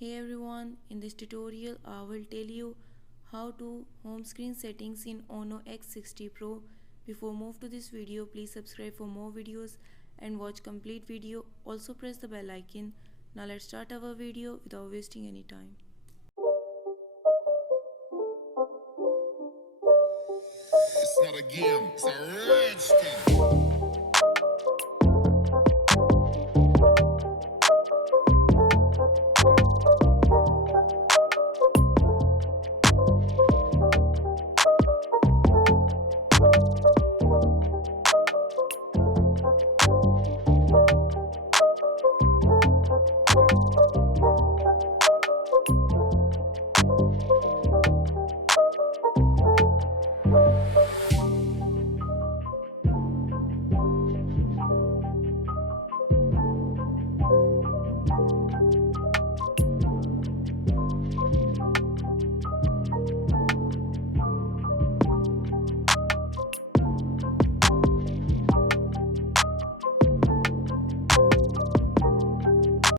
Hey everyone, in this tutorial I will tell you how to home screen settings in Ono X60 Pro. Before move to this video, please subscribe for more videos and watch complete video. Also press the bell icon. Now let's start our video without wasting any time. It's not a game, it's a rich thing.